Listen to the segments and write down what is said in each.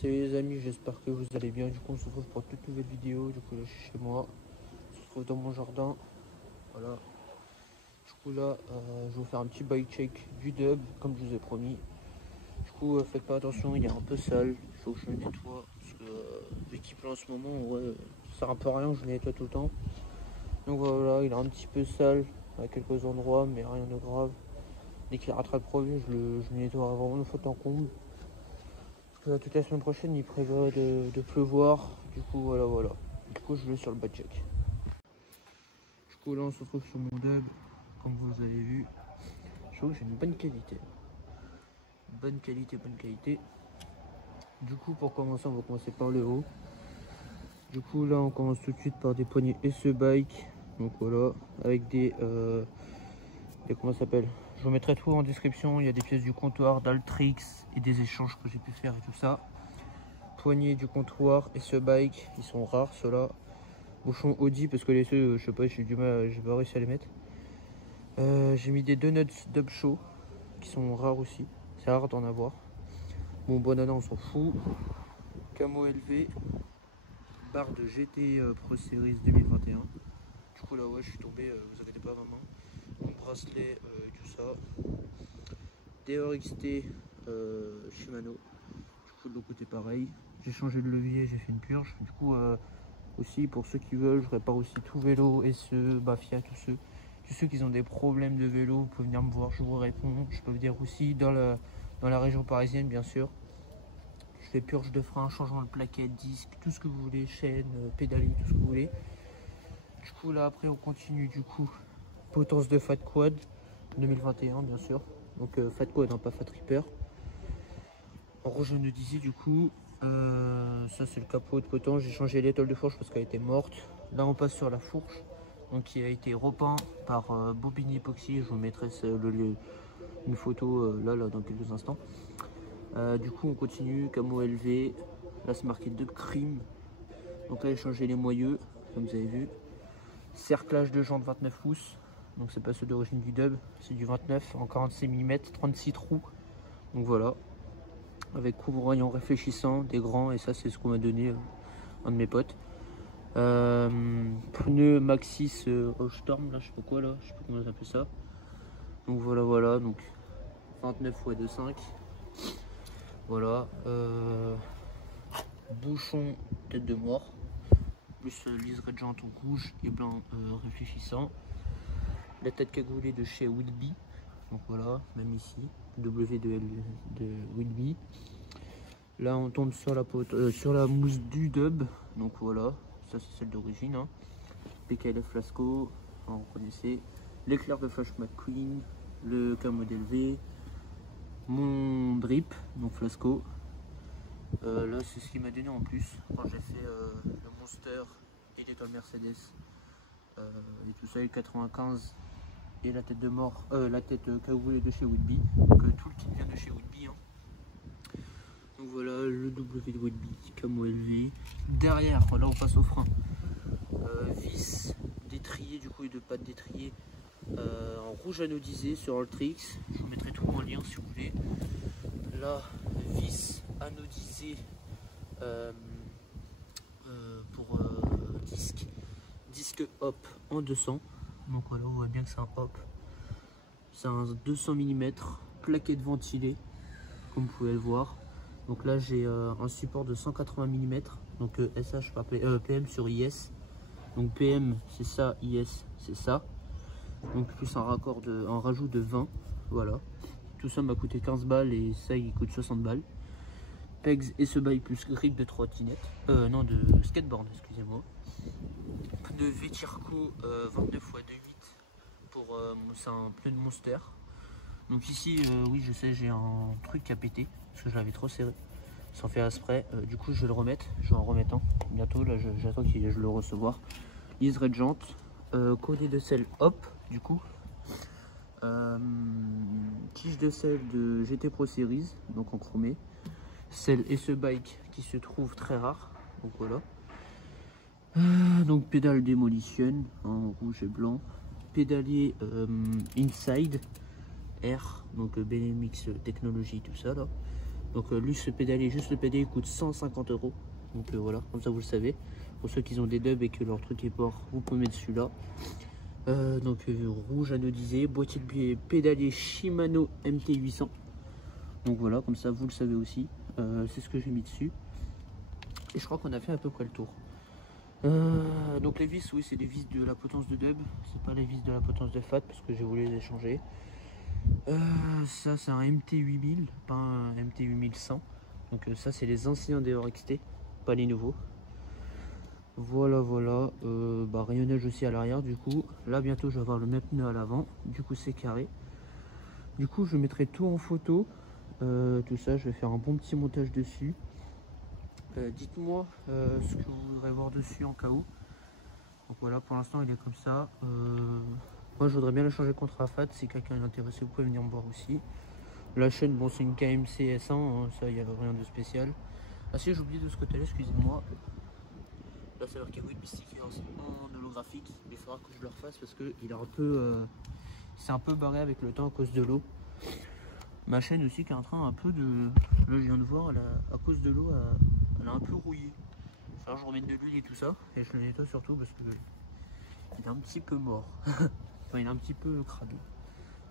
Salut les amis, j'espère que vous allez bien. Du coup, on se retrouve pour toute nouvelle vidéo. Du coup, là, je suis chez moi. On se retrouve dans mon jardin. Voilà. Du coup, là, je vais vous faire un petit bike check du dub, comme je vous ai promis. Du coup, faites pas attention, il est un peu sale. Il faut que je le nettoie. Parce que, vu qu'il pleut en ce moment, ouais, ça sert un peu à rien, je le nettoie tout le temps. Donc voilà, il est un petit peu sale à quelques endroits, mais rien de grave. Dès qu'il rattrape le problème, je le nettoie vraiment une fois en comble. Toute la semaine prochaine il prévoit de pleuvoir, du coup voilà. Du coup je vais sur le bike check. Du coup là on se retrouve sur mon dub, comme vous avez vu. Je trouve que j'ai une bonne qualité. Bonne qualité. Du coup pour commencer on va commencer par le haut. Du coup là on commence tout de suite par des poignées SE Bike. Donc voilà, avec des comment ça s'appelle. Je vous mettrai tout en description, il y a des pièces du comptoir, d'Altrix et des échanges que j'ai pu faire et tout ça. Poignées du comptoir SE Bike, ils sont rares ceux-là. Bouchon Audi parce que les ceux, je sais pas, j'ai du mal, j'ai pas réussi à les mettre. J'ai mis des donuts Dub Show qui sont rares aussi, c'est rare d'en avoir. Bon, Banana on s'en fout. Camo LV, barre de GT Pro Series 2021. Du coup là ouais je suis tombé, vous inquiétez pas maman. Mon bracelet et tout ça. DRXT Shimano. Du coup de l'autre côté pareil. J'ai changé de levier, j'ai fait une purge. Du coup aussi pour ceux qui veulent, je répare aussi tout vélo, SE, Bafia, tous ceux qui ont des problèmes de vélo, vous pouvez venir me voir, je vous réponds. Je peux venir aussi dans la région parisienne bien sûr. Je fais purge de frein, changement de plaquette, disque, tout ce que vous voulez, chaîne, pédalier, tout ce que vous voulez. Du coup là après on continue du coup. Potence de Fat Quad 2021 bien sûr. Donc Fat Quad, hein, pas Fat Reaper. En rouge anodisé du coup. Ça c'est le capot de potence, j'ai changé l'étole de fourche parce qu'elle était morte. Là on passe sur la fourche, donc qui a été repeint par Bobigny Epoxy. Je vous mettrai une photo là dans quelques instants. Du coup on continue, camo LV, là c'est marqué de crime. Donc là j'ai changé les moyeux comme vous avez vu. Cerclage de jantes 29 pouces, donc c'est pas ceux d'origine du dub, c'est du 29 en 46 mm, 36 trous. Donc voilà, avec couvre-voyant réfléchissant, des grands, et ça c'est ce qu'on m'a donné un de mes potes. Pneus Maxxis Storm, là je sais pas quoi là, je sais pas comment on appelle ça. Donc voilà, donc 29 x 2,5. Voilà. Bouchon tête de mort, plus liseré de jante rouge et blanc réfléchissant. La tête cagoulée de chez Whitby. Donc voilà, même ici, W2L de Whitby. Là on tombe sur la mousse du dub. Donc voilà, ça c'est celle d'origine. Hein. PKLF Flasco, hein, vous connaissez. L'éclair de Flash McQueen, le camo LV, mon drip, donc Flasco. Là c'est ce qu'il m'a donné en plus quand j'ai fait le Monster et l'étoile Mercedes et tout ça, le 95 et la tête de mort, la tête cagoulée de chez Whitby. Donc tout le kit vient de chez Whitby. Hein. Donc voilà le W de Whitby, camo LV. Derrière, là on passe au frein. Vis d'étrier du coup et de pattes d'étrier en rouge anodisé sur Altrix. Je vous mettrai tout en lien si vous voulez. Là, vis anodisé pour disque hop en 200. Donc voilà, on voit bien que c'est un hop. C'est un 200 mm, plaquette ventilée, comme vous pouvez le voir. Donc là, j'ai un support de 180 mm, donc SH par PM sur IS. Donc PM c'est ça, IS c'est ça. Donc plus un rajout de 20. Voilà. Tout ça m'a coûté 15 balles et ça il coûte 60 balles. Pegs et ce bail plus grip de trottinette. Non de skateboard, excusez-moi. Pneu Vetirco 29 x 2,8 pour c'est un pneu de Monster. Donc ici oui je sais j'ai un truc qui a pété parce que je l'avais trop serré. Sans faire exprès, du coup je vais le remettre, je vais en remettre un bientôt, là j'attends que je le recevoir. Liseré de jante, codé de sel hop du coup. Tige de sel de GT Pro Series, donc en chromé. Sel et ce bike qui se trouve très rare, donc voilà. Donc pédale Demolition en rouge et blanc. Pédalier Inside R, donc BMX technologie, tout ça là. Donc lui, ce pédalier, juste le pédalier coûte 150 €. Donc voilà, comme ça vous le savez. Pour ceux qui ont des dubs et que leur truc est mort, vous pouvez mettre celui-là. Donc rouge anodisé, boîtier de pédalier Shimano MT800. Donc voilà, comme ça vous le savez aussi. C'est ce que j'ai mis dessus. Et je crois qu'on a fait à peu près le tour. Donc les vis, oui, c'est des vis de la potence de dub. C'est pas les vis de la potence de fat parce que j'ai voulu les échanger. Ça c'est un MT8000, pas un MT8100. Donc ça c'est les anciens des XT, pas les nouveaux. Voilà, voilà. Rayonnage aussi à l'arrière. Du coup, là bientôt je vais avoir le même pneu à l'avant. Du coup c'est carré. Du coup je mettrai tout en photo. Tout ça, je vais faire un bon petit montage dessus. Dites-moi ce que vous voudrez voir dessus en cas où. Donc voilà, pour l'instant il est comme ça. Moi je voudrais bien le changer contre Afat. Si quelqu'un est intéressé, vous pouvez venir me voir aussi. La chaîne, bon, c'est une KMC S1, hein, ça il n'y a rien de spécial. Ah si, j'ai oublié de ce côté-là, excusez-moi. Là c'est marqué Whip Sticker en holographique. Il faudra que je le refasse parce que il est un peu, c'est un peu barré avec le temps à cause de l'eau. Ma chaîne aussi qui est en train un peu de... Là je viens de voir, à cause de l'eau, elle a un peu rouillé. Alors je remets de l'huile et tout ça, et je le nettoie surtout parce que il est un petit peu mort. Enfin il est un petit peu crado.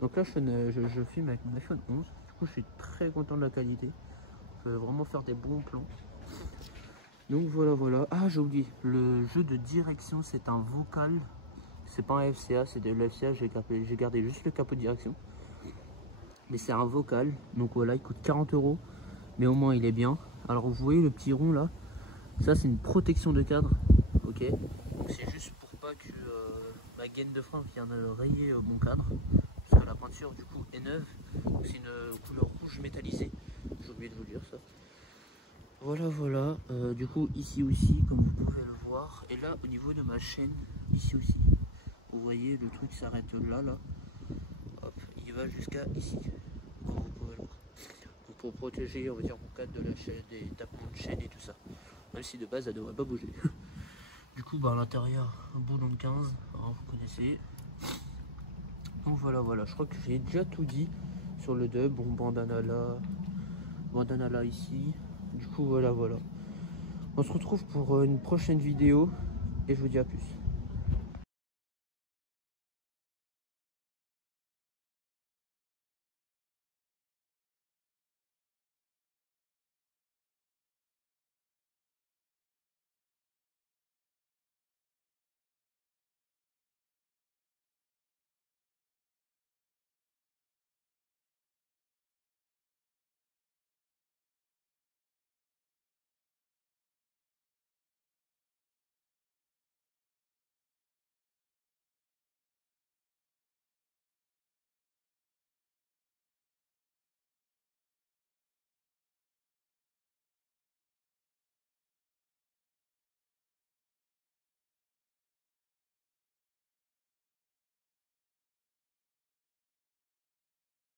Donc là je filme avec mon iPhone 11, du coup je suis très content de la qualité. Je peux vraiment faire des bons plans. Donc voilà, voilà. Ah j'ai oublié, le jeu de direction c'est un vocal. C'est pas un FCA, c'est de l'FCA, j'ai gardé juste le capot de direction. Mais c'est un vocal, donc voilà, il coûte 40 €, mais au moins il est bien. Alors vous voyez le petit rond là, ça c'est une protection de cadre, ok. Donc c'est juste pour pas que ma gaine de frein vienne rayer mon cadre, parce que la peinture du coup est neuve, c'est une couleur rouge métallisée, j'ai oublié de vous dire ça. Voilà, voilà, du coup ici aussi, comme vous pouvez le voir, et là au niveau de ma chaîne, ici aussi, vous voyez le truc s'arrête là, là. Hop, il va jusqu'à ici, comme vous pouvez le voir. Donc pour protéger, on va dire, mon cadre de la chaîne, des tapons de chaîne et tout ça. Même si de base, elle ne devrait pas bouger. Du coup, à l'intérieur, un boulon de 15, hein, vous connaissez. Donc voilà, voilà, je crois que j'ai déjà tout dit sur le dub. Bon, bandana là ici. Du coup, voilà, voilà. On se retrouve pour une prochaine vidéo et je vous dis à plus.